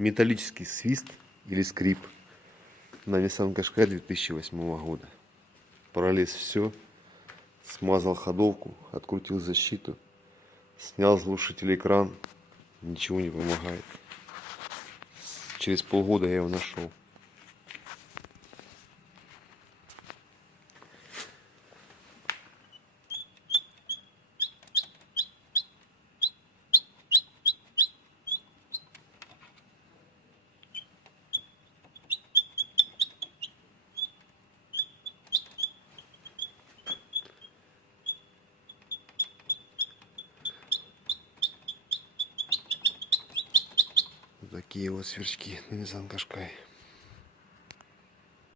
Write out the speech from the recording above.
металлический свист или скрип на Nissan Qashqai 2008 года. Пролез все, смазал ходовку, открутил защиту, снял с глушителя экран, ничего не помогает. Через полгода я его нашел. Такие вот сверчки на Nissan Qashqai.